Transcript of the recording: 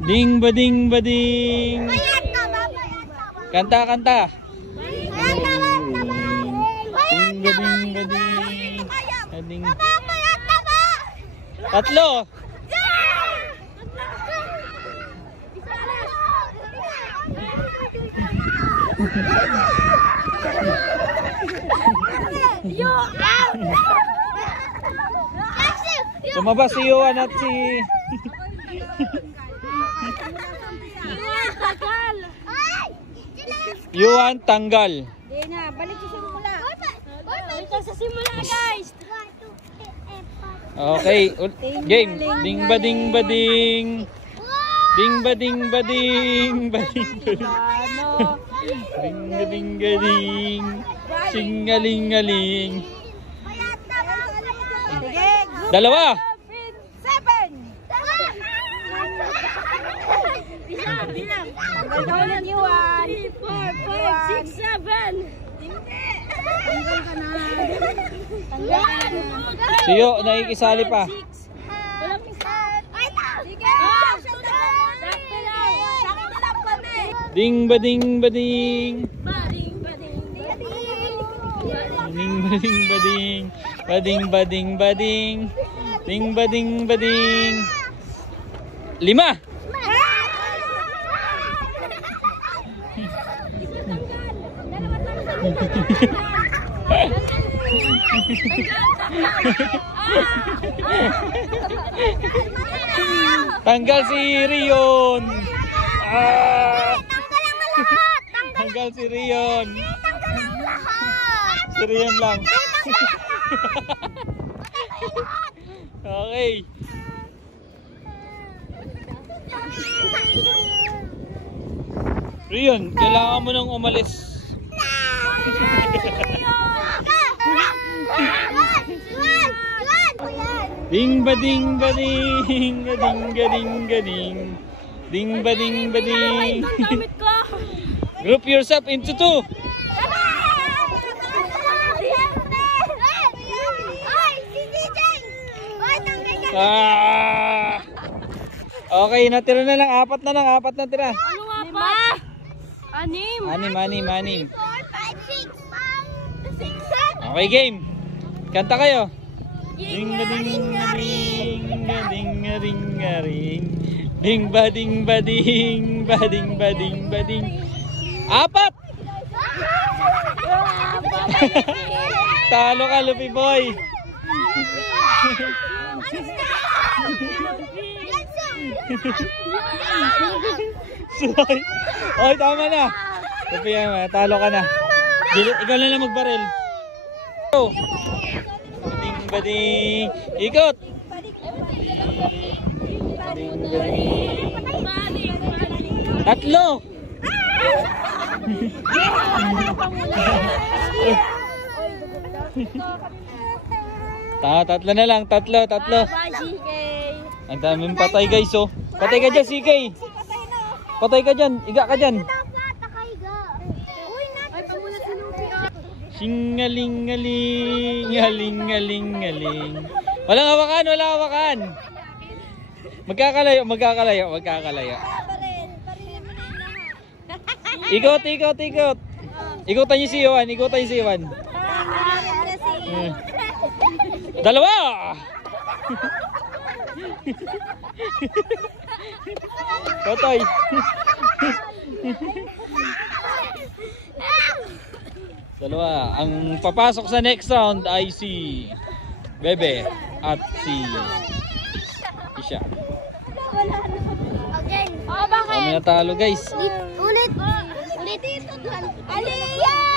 Ding bading bading. Kanta, kanta. Ding bading bading. Bading. Tatlo. Tumabas si Yuan at si Yuan tanggal. Di na, balik sa simula. Balik sa simula, guys. Okay, game. Ding bading bading. Ding bading bading. Bading bading. Ding bading bading. Singaling-aling. Dalawa. 7. Bilang. Tanggal na ni Juan. 3, 4, 5, 6, 7. Hindi. Tanggal ka na. Tanggal. Siyo, nakikisali pa. Walang isa. Sige. Sakto lang. Sakto lang kami. Ding bading bading. Bading, bading, bading. Ding bading bading. Bading bading bading. Ding bading bading. 5. Tanggal si Rion. Tanggal si Rion. Si Rion lang. Okay. Rion, kailangan mo nang umalis. Ding bading bading, gading gading gading. Ding bading bading. Group yourself into 2. Okay, natira na lang. 4 na lang. 4 na tira. Ano nga ba? 6. 6. Okay, game. Kanta kayo. Ding bading bading, gading gading gading. Ding bading bading, bading bading bading. 4. Talo ka, Lupi Boy. Oy, tama na. Lupi, talo ka na. Ikaw na lang magbaril. Bading bading. Ikot. Bading bading. 3. Tatlo na lang. 3. Ang daming patay, guys, oh. Patay ka dyan, CK. Patay ka dyan. Iga ka dyan. Singaling-aling, aling-aling-aling. Walang hawakan, walang hawakan. Magkakalayo, magkakalayo, magkakalayo. Ikot, ikot, ikot. Ikutan niyo si Yuan, ikutan niyo si Yuan. 2. Patay. Dalawa. Ang papasok sa next round ay si Bebe at si Isha. Okay. Oh, bakit? Kami natalo, guys. Ulit. Ulit. Aliyah!